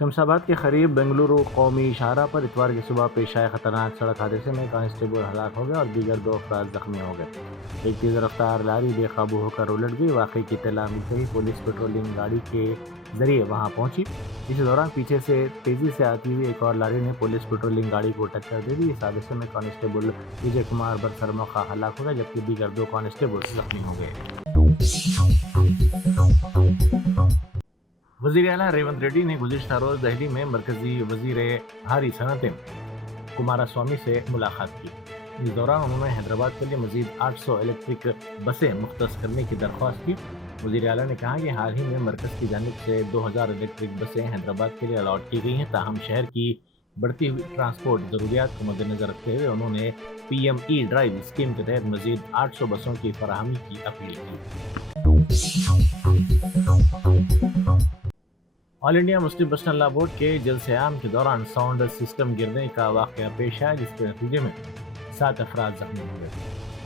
شمشاباد کے قریب بنگلورو قومی شاہراہ پر اتوار کی صبح پیش آئے خطرناک سڑک حادثے میں کانسٹیبل ہلاک ہو گئے اور دیگر 2 افراد زخمی ہو گئے۔ ایک تیز رفتار لاری بے قابو ہو کر الٹ گئی۔ واقعے کی اطلاع ملتے ہی پولیس پیٹرولنگ گاڑی کے ذریعے وہاں پہنچی۔ اسی دوران پیچھے سے تیزی سے آتی ہوئی ایک اور لاری نے پولیس پیٹرولنگ گاڑی کو ٹکر دے دی۔ اس حادثے میں کانسٹیبل وجے کمار برسر موقع ہلاک ہو گئے جبکہ دیگر 2 کانسٹیبل زخمی ہو گئے۔ وزیر اعلیٰ ریونت ریڈی نے گزشتہ روز دہلی میں مرکزی وزیر بھاری صنعتیں کمارا سوامی سے ملاقات کی۔ اس دوران انہوں نے حیدرآباد کے لیے مزید 800 الیکٹرک بسیں مختص کرنے کی درخواست کی۔ وزیر اعلیٰ نے کہا کہ حال ہی میں مرکز کی جانب سے 2000 الیکٹرک بسیں حیدرآباد کے لیے الاٹ کی گئی ہیں، تاہم شہر کی بڑھتی ہوئی ٹرانسپورٹ ضروریات کو مد نظر رکھتے ہوئے انہوں نے P M E drive scheme کے تحت مزید 800 بسوں کی فراہمی کی اپیل کی۔ آل انڈیا مسلم پرسنل لا بورڈ کے جلسہ عام کے دوران ساؤنڈ سسٹم گرنے کا واقعہ پیش آیا، جس کے نتیجے میں 7 افراد زخمی ہو گئے۔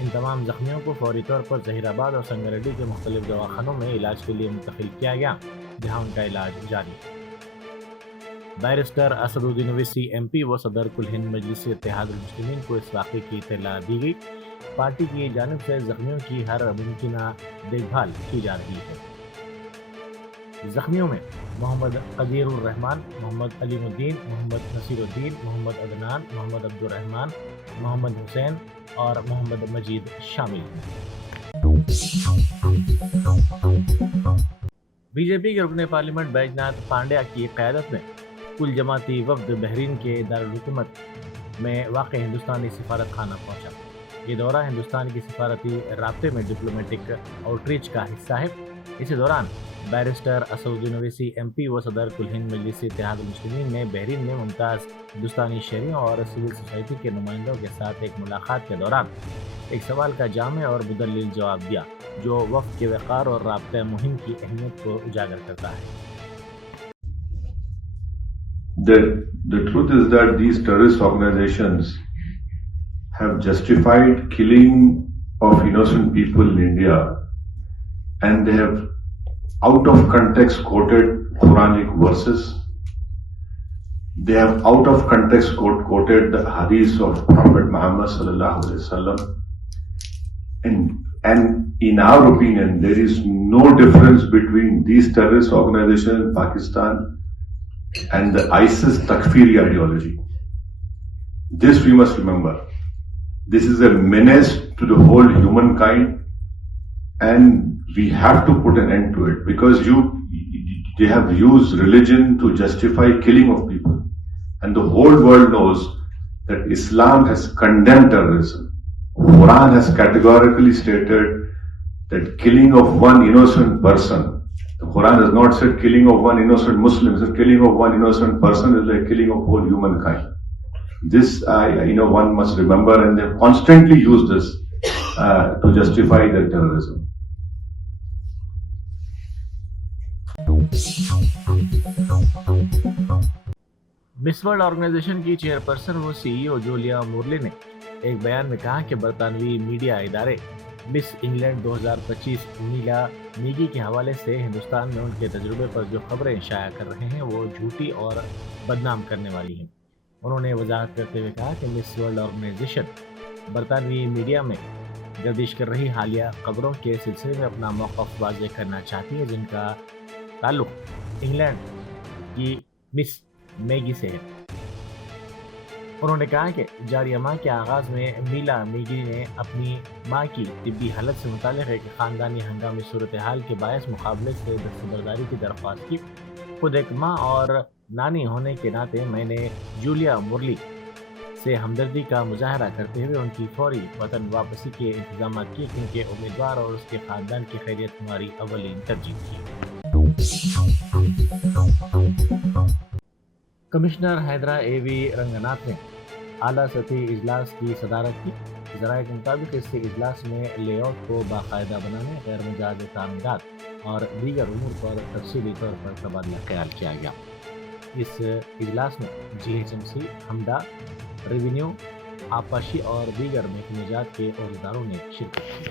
ان تمام زخمیوں کو فوری طور پر ظہیر آباد اور سنگریڈی کے مختلف دواخانوں میں علاج کے لیے منتقل کیا گیا، جہاں ان کا علاج جاری ہے۔ Barrister Asaduddin Owaisi M P و صدر کل ہند مجلس اتحاد المسلمین کو اس واقعے کی اطلاع دی گئی۔ پارٹی کی جانب سے زخمیوں کی ہر ممکنہ دیکھ بھال کی جا رہی ہے۔ زخمیوں میں محمد قدیر الرحمان، محمد علیم الدین، محمد نصیر الدین، محمد عدنان، محمد عبد الرحمان، محمد حسین اور محمد مجید شامل ہیں۔ بی جے پی کے رکن پارلیمنٹ بیجناتھ پانڈیا کی قیادت میں کل جماعتی وفد بحرین کے دارالحکومت میں واقع ہندوستانی سفارت خانہ پہنچا۔ یہ دورہ ہندوستان کی سفارتی رابطے میں ڈپلومیٹک آؤٹ ریچ کا حصہ ہے۔ اسی دوران barrister Asaduddin Owaisi M P و صدر کل ہند مجلس اتحاد المسلمین نے بحرین میں ممتاز ہندوستانی شہریوں اور سول سوسائٹی کے نمائندوں کے ساتھ ایک ملاقات کے دوران ایک سوال کا جامع اور مدلل جواب دیا، جو وفد کے وقار اور رابطہ مہم کی اہمیت کو اجاگر کرتا ہے۔ The truth is that these terrorist organizations have justified killing of innocent people in India, and they have out of context quoted Quranic verses. They have out of context quoted the hadith of Prophet Muhammad sallallahu alaihi wasallam. And in our opinion, there is no difference between these terrorist organizations in Pakistan and the ISIS Takfiri ideology. This we must remember. This is a menace to the whole humankind, and we have to put an end to it, because they have used religion to justify killing of people, and the whole world knows that Islam has condemned terrorism. Quran has categorically stated that killing of one innocent person, the Quran has not said killing of one innocent Muslim, it said killing of one innocent person is like killing of whole humankind. This one must remember, and they constantly use this to justify their terrorism. Miss World Organization کی chairperson و C ای او Julia morally نے ایک بیان میں کہا کہ برطانوی media ادارے مس انگلینڈ 2025 میلا میگی کے حوالے سے ہندوستان میں ان کے تجربے پر جو خبریں شائع کر رہے ہیں وہ جھوٹی اور بدنام کرنے والی ہیں۔ انہوں نے وضاحت کرتے ہوئے کہا کہ مس ورلڈ آرگنائزیشن برطانوی میڈیا میں گردش کر رہی حالیہ خبروں کے سلسلے میں اپنا موقف واضح کرنا چاہتی ہے، جن کا تعلق انگلینڈ کی مس میگی سے ہے۔ انہوں نے کہا کہ جاریہ ماہ کے آغاز میں میلا میگی نے اپنی ماں کی طبی حالت سے متعلق ایک خاندانی ہنگامی صورتحال کے باعث مقابلے سے دستبرداری کی درخواست کی۔ خود ایک ماں اور نانی ہونے کے ناطے میں نے جولیا مورلی سے ہمدردی کا مظاہرہ کرتے ہوئے ان کی فوری وطن واپسی کے انتظامات کیے، کیونکہ امیدوار اور اس کے خاندان کی خیریت ہماری اولین ترجیح تھی۔ کمشنر حیدرا اے وی رنگناتھ نے اعلیٰ سطحی اجلاس کی صدارت کی۔ ذرائع کے مطابق اس اجلاس میں لے آؤٹ کو باقاعدہ بنانے، غیر مجاز تعمیرات اور دیگر امور پر تفصیلی طور پر تبادلہ خیال کیا گیا۔ اس اجلاس میں G H M C, HMDA, revenue, آبپاشی اور دیگر محکمہ جات کے عہدیداروں نے شرکت کی۔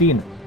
3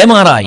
MRI,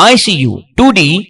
ICU, 2D